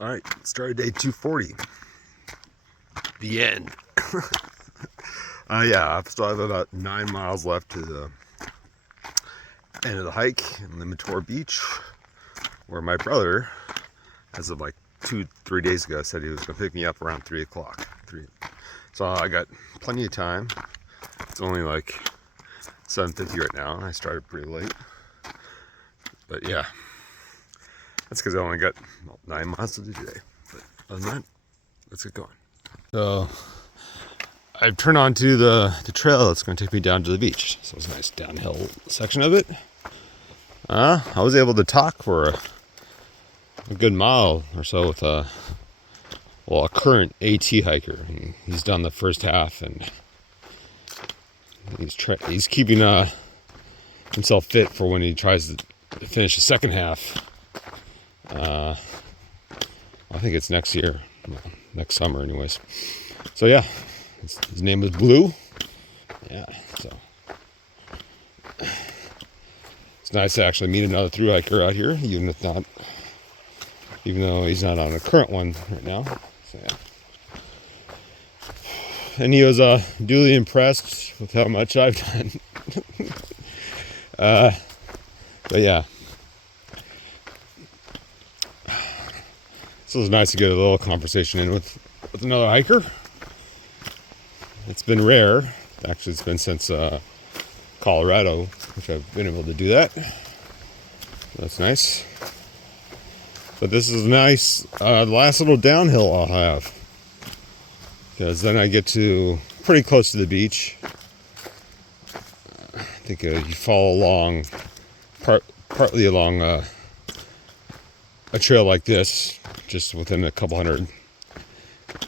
All right, started day 240. The end. Yeah, I still have about 9 miles left to the end of the hike in Thru Beach, where my brother, as of like 2-3 days ago, said he was going to pick me up around 3 o'clock. So I got plenty of time. It's only like 7:50 right now, and I started pretty late. But yeah, that's because I only got 9 miles to do today. But other than that, let's get going. So I've turned onto the trail that's going to take me down to the beach. So it's a nice downhill section of it. I was able to talk for a good mile or so with a current AT hiker. He's done the first half, and he's keeping himself fit for when he tries to finish the second half. I think it's next year, next summer, anyways. So yeah, his name is Blue. Yeah, so it's nice to actually meet another thru hiker out here, even though he's not on a current one right now. So yeah. And he was duly impressed with how much I've done. But yeah, so it was nice to get a little conversation in with another hiker. It's been rare. Actually, it's been since Colorado, which I've been able to do that. That's nice. But this is nice. The last little downhill I'll have, because then I get to pretty close to the beach. I think you follow along, partly along a trail like this, just within a couple hundred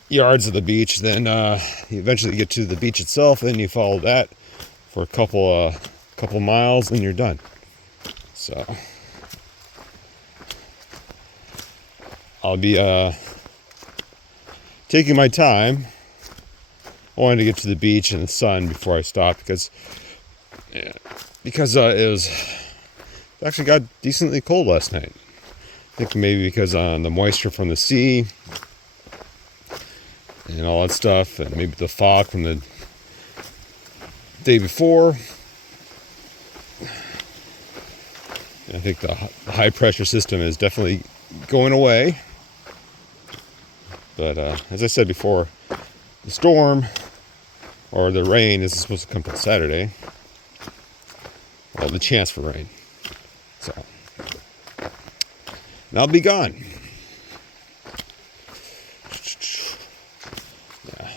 yards of the beach. Then you eventually get to the beach itself, then you follow that for a couple miles, and you're done. So I'll be taking my time. I wanted to get to the beach and the sun before I stopped, because it actually got decently cold last night. I think maybe because the moisture from the sea and all that stuff, and maybe the fog from the day before. And I think the high pressure system is definitely going away. But as I said before, the storm or the rain is supposed to come till Saturday. Well, the chance for rain. So, and I'll be gone. Yeah.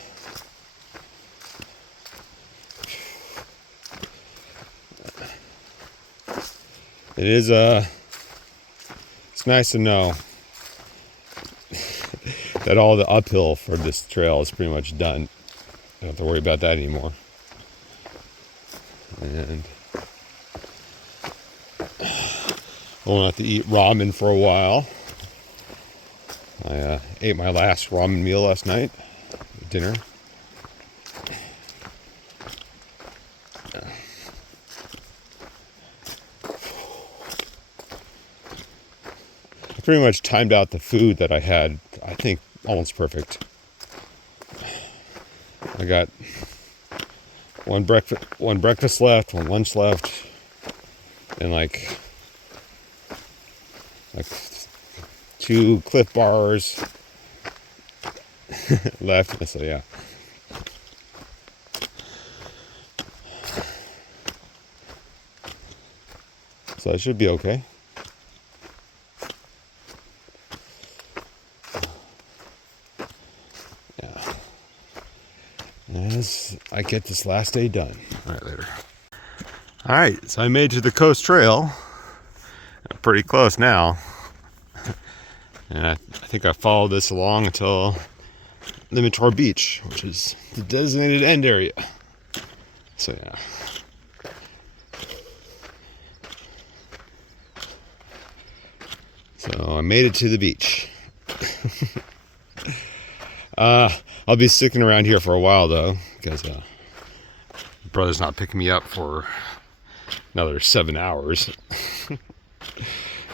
It is it's nice to know that all the uphill for this trail is pretty much done. I don't have to worry about that anymore. And I won't have to eat ramen for a while. I ate my last ramen meal last night, dinner. I pretty much timed out the food that I had, I think, almost perfect. I got one breakfast left, one lunch left, and like 2 Cliff bars left. So yeah. So I should be okay. Yeah. As I get this last day done. All right, later. All right, so I made it to the Coast Trail. I'm pretty close now. And I think I followed this along until Thru Beach, which is the designated end area. So yeah. So I made it to the beach. I'll be sticking around here for a while though, because my brother's not picking me up for another 7 hours.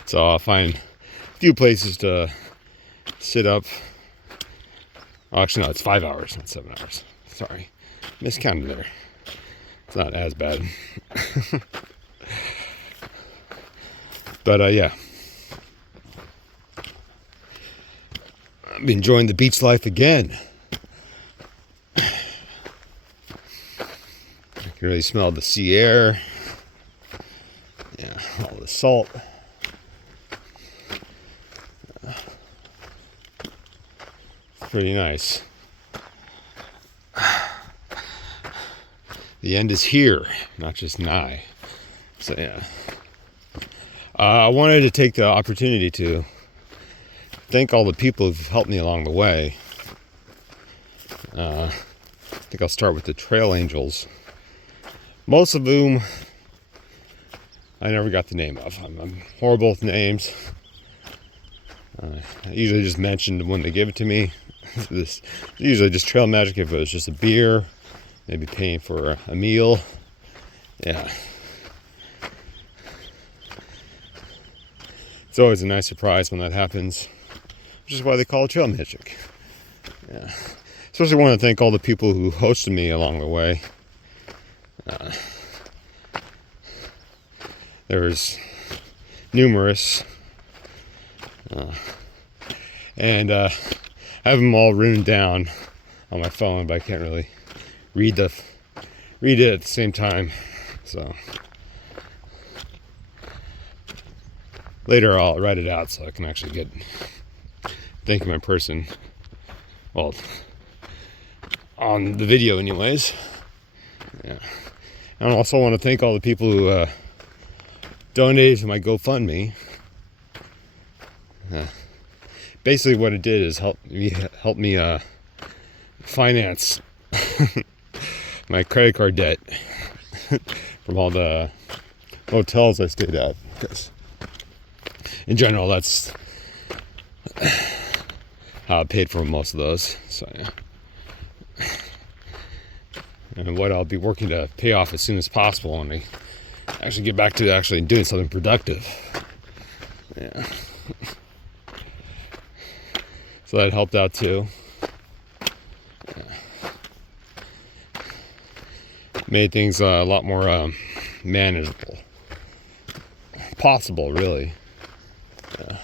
So I'll find a few places to sit up. Oh, actually, no, it's 5 hours, not 7 hours. Sorry, miscounted there. It's not as bad. But yeah, I'm enjoying the beach life again. I can really smell the sea air. Yeah, all the salt. It's pretty nice. The end is here, not just nigh. So yeah. I wanted to take the opportunity to thank all the people who've helped me along the way. I think I'll start with the trail angels. Most of whom I never got the name of. I'm horrible with names. I usually just mention when they give it to me. This usually just trail magic if it was just a beer, maybe paying for a meal. Yeah. It's always a nice surprise when that happens, which is why they call it trail magic. Yeah. Especially want to thank all the people who hosted me along the way. There's numerous, and I have them all written down on my phone, but I can't really read it at the same time. So later I'll write it out so I can actually thank them in person. Well, on the video anyways. Yeah. I also want to thank all the people who donated to my GoFundMe. Basically what it did is help me finance my credit card debt from all the hotels I stayed at. Because in general, that's how I paid for most of those. So yeah. And what I'll be working to pay off as soon as possible when I actually get back to actually doing something productive. Yeah. So that helped out too. Yeah. Made things a lot more manageable. Possible, really. Yeah.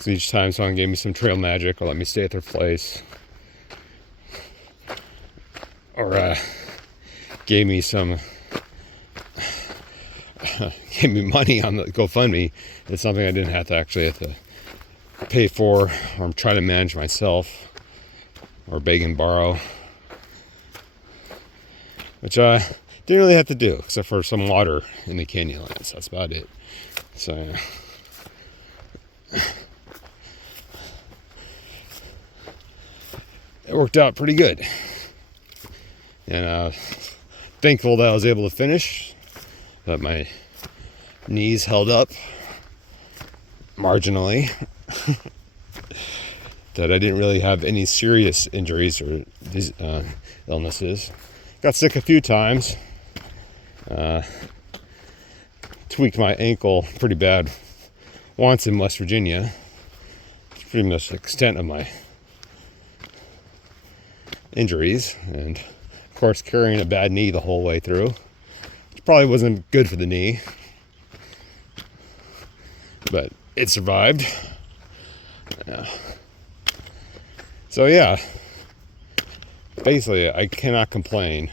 So each time someone gave me some trail magic or let me stay at their place, or gave me money on the GoFundMe, it's something I didn't have to pay for or try to manage myself or beg and borrow, which I didn't really have to do except for some water in the canyon lands. That's about it. So yeah. It worked out pretty good, and thankful that I was able to finish, that my knees held up marginally, that I didn't really have any serious injuries or illnesses. Got sick a few times, tweaked my ankle pretty bad once in West Virginia. It's pretty much the extent of my injuries, and of course carrying a bad knee the whole way through, which probably wasn't good for the knee, but it survived. Yeah. So yeah, basically I cannot complain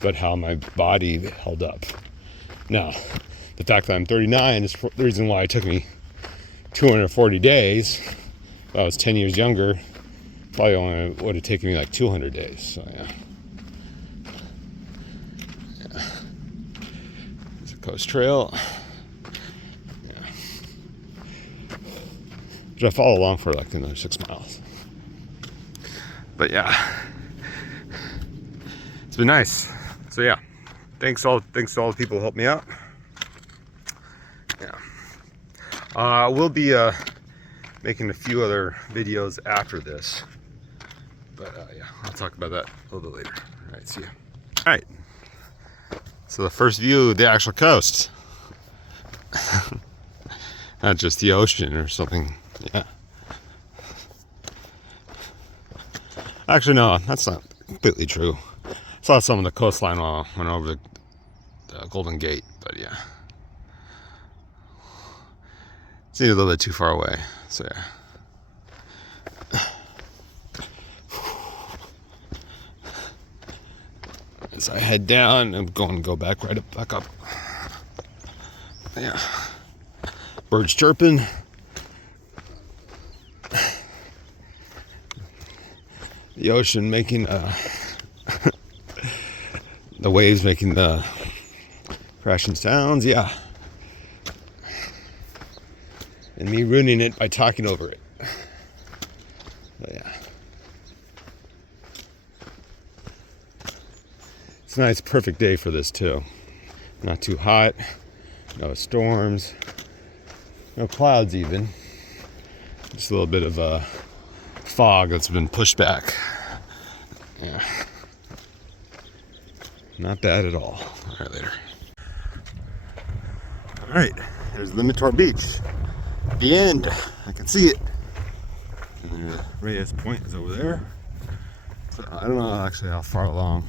about how my body held up. Now, the fact that I'm 39 is the reason why it took me 240 days. If I was 10 years younger, probably only would have taken me like 200 days. So yeah. It's a coast trail. Yeah. Which I follow along for like another 6 miles. But yeah, it's been nice. So yeah, thanks to all the people who helped me out. Yeah, I will be making a few other videos after this, but yeah, I'll talk about that a little bit later. All right, see ya. All right, so the first view of the actual coast, not just the ocean or something Yeah. Actually, no, that's not completely true. I saw some of the coastline while I went over the Golden Gate, but yeah. Seemed a little bit too far away, so yeah. As I head down, I'm going to go back back up. Yeah. Birds chirping. The ocean making the waves making the crashing sounds, yeah. And me ruining it by talking over it. But yeah. It's a nice, perfect day for this too. Not too hot, no storms, no clouds even. Just a little bit of fog that's been pushed back. Yeah. Not bad at all. All right, later. All right, there's Limitor Beach. The end. I can see it. And the Reyes Point is over there. So I don't know actually how far along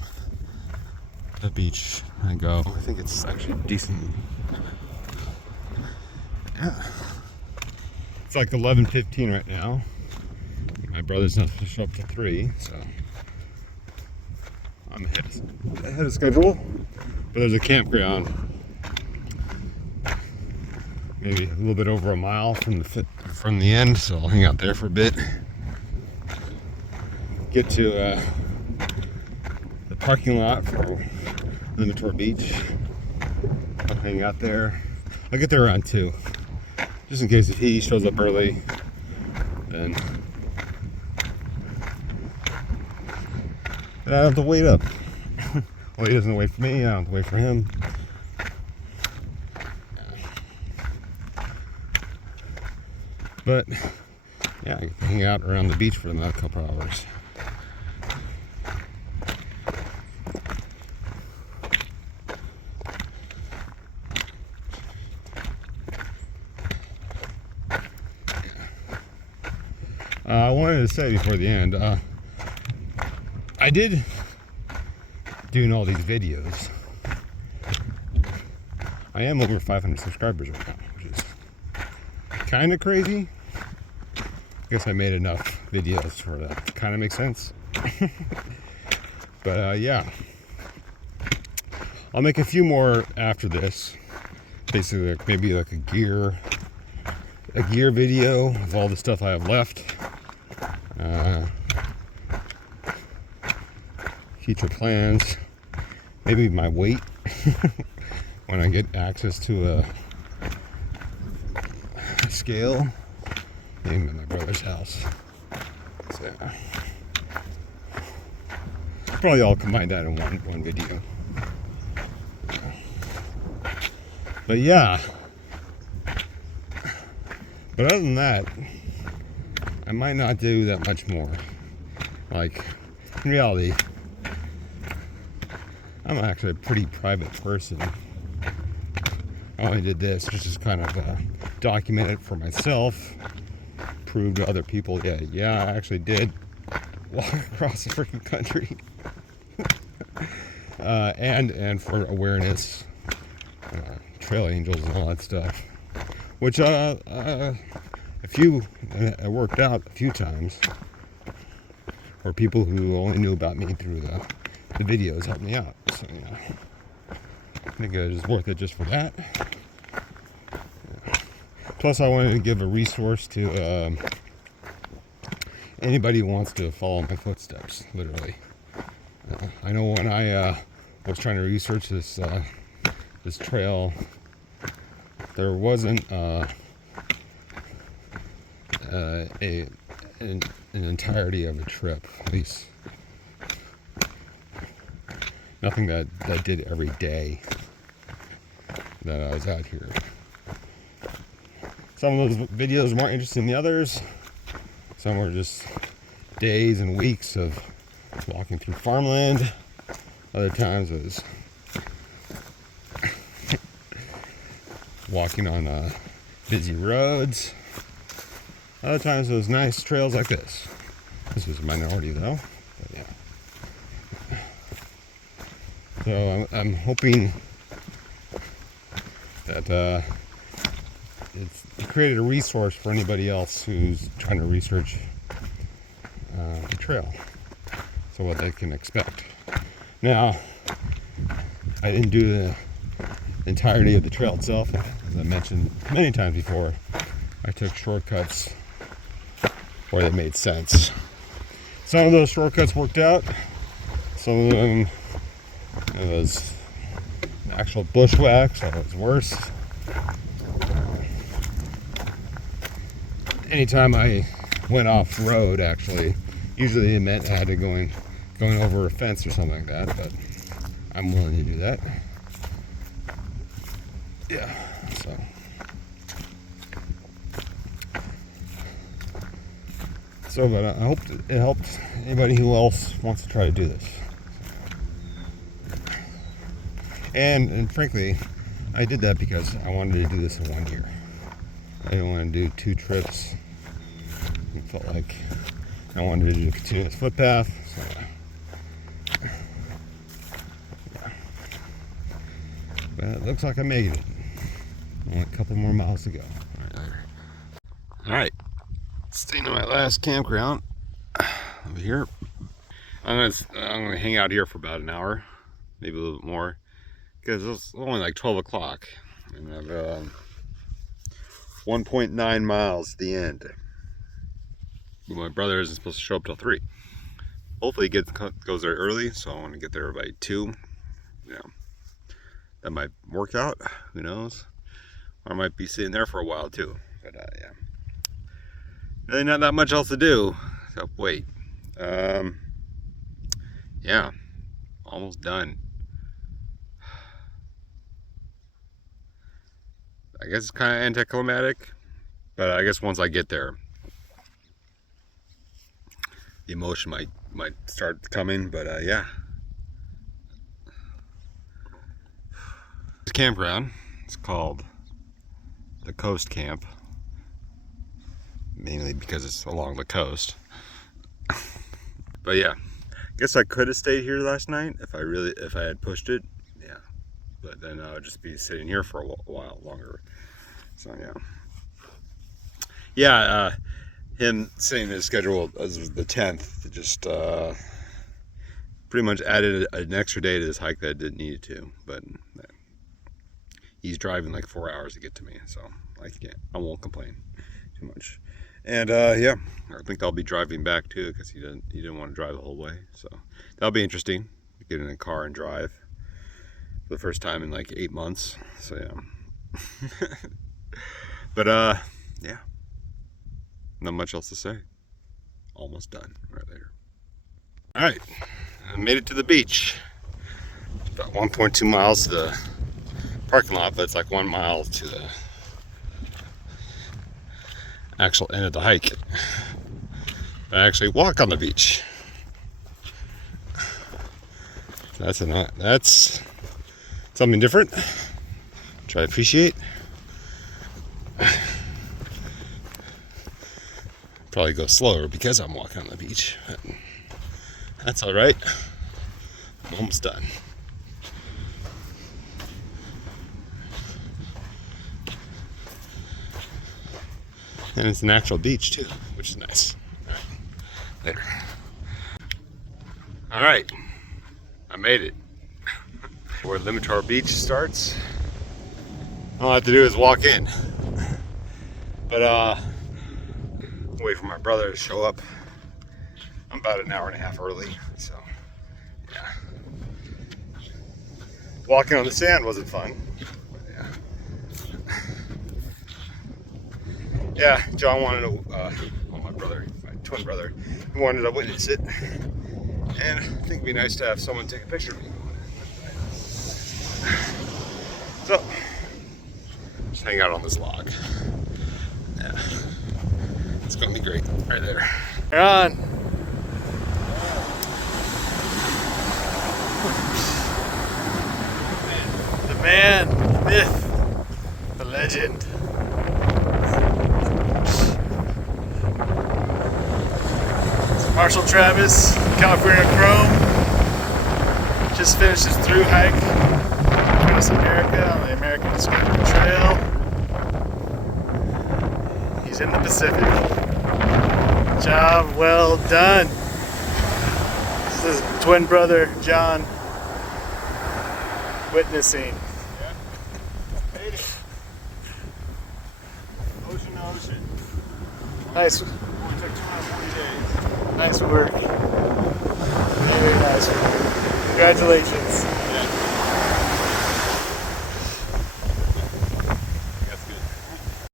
the beach I go. I think it's actually decent. Yeah. It's like 11:15 right now. My brother's not supposed to show up to 3, so I'm ahead of schedule. But there's a campground, maybe a little bit over a mile from the end, so I'll hang out there for a bit. Get to the parking lot for Limitor Beach. I'll hang out there. I'll get there around 2, just in case if he shows up early, then I don't have to wait up. Well, he doesn't wait for me, I don't have to wait for him. But yeah, I get to hang out around the beach for another couple hours. I wanted to say before the end, I did doing all these videos. I am over 500 subscribers right now, which is kind of crazy. I guess I made enough videos for that to kind of make sense. But yeah, I'll make a few more after this. Basically, maybe like a gear video of all the stuff I have left. Future plans, maybe my weight when I get access to a scale, maybe at my brother's house. So yeah. Probably all combine that in one video. But yeah, but other than that, I might not do that much more. Like, in reality, I'm actually a pretty private person. I only did this just to kind of document it for myself, prove to other people that, yeah, I actually did walk across the freaking country. And for awareness, trail angels and all that stuff. Which, it worked out a few times. Or people who only knew about me through the videos helped me out. So, yeah, I think it was worth it just for that. Yeah. Plus, I wanted to give a resource to anybody who wants to follow my footsteps, literally. I know when I was trying to research this trail, there wasn't an entirety of a trip, at least nothing that did every day that I was out here. Some of those videos were more interesting than the others. Some were just days and weeks of walking through farmland. Other times it was walking on busy roads. Other times there's nice trails like this. This is a minority though, but yeah. So I'm hoping that it's created a resource for anybody else who's trying to research the trail, so what they can expect. Now, I didn't do the entirety of the trail itself. As I mentioned many times before, I took shortcuts where they made sense. Some of those shortcuts worked out. Some of them, it was actual bushwhack, so it was worse. Anytime I went off road, actually, usually it meant I had to going over a fence or something like that, but I'm willing to do that. Yeah, but I hope it helped anybody who else wants to try to do this. And frankly, I did that because I wanted to do this in 1 year. I didn't want to do 2 trips. It felt like I wanted to do a continuous footpath. So, yeah. But it looks like I made it. Only a couple more miles to go. All right. Staying at my last campground over here. I'm gonna hang out here for about an hour, maybe a little bit more, because it's only like 12 o'clock, and I've 1.9 miles to the end. But my brother isn't supposed to show up till 3. Hopefully he goes there early, so I want to get there by 2. Yeah, that might work out. Who knows? Or I might be sitting there for a while too. But yeah. Really not that much else to do except wait. Yeah, almost done. I guess it's kind of anticlimactic, but I guess once I get there, the emotion might start coming. But yeah, this campground, it's called the Coast Camp, mainly because it's along the coast. But yeah, I guess I could have stayed here last night if I had pushed it. Yeah, but then I would just be sitting here for a while longer. So yeah, him saying his schedule as the 10th just pretty much added an extra day to this hike that I didn't need to. But he's driving like 4 hours to get to me, so I won't complain too much. And yeah, I think I'll be driving back too, because he didn't want to drive the whole way. So that'll be interesting, get in a car and drive for the first time in like 8 months. So yeah. But yeah, not much else to say. Almost done. Right later. All right, I made it to the beach. About 1.2 miles to the parking lot, but it's like 1 mile to the actual end of the hike. I actually walk on the beach. That's something different, which I appreciate. Probably go slower because I'm walking on the beach, but that's all right. I'm almost done. And it's an actual beach too, which is nice. All right. Later. All right, I made it. Where Limitor Beach starts, all I have to do is walk in. But wait for my brother to show up. I'm about an hour and a half early, so yeah. Walking on the sand wasn't fun. Yeah, John wanted to, my brother, my twin brother, he wanted to witness it. And I think it'd be nice to have someone take a picture of me. So, just hang out on this log. Yeah, it's gonna be great right there. You're on. The man, the myth, the legend. Marshall Travis, California Chrome. Just finished his thru-hike across America on the American Discovery Trail. He's in the Pacific. Job well done. This is his twin brother, John, witnessing. Yeah. Made it. Ocean to ocean. Nice. Only took 240 days. Nice work. Very nice work. Congratulations.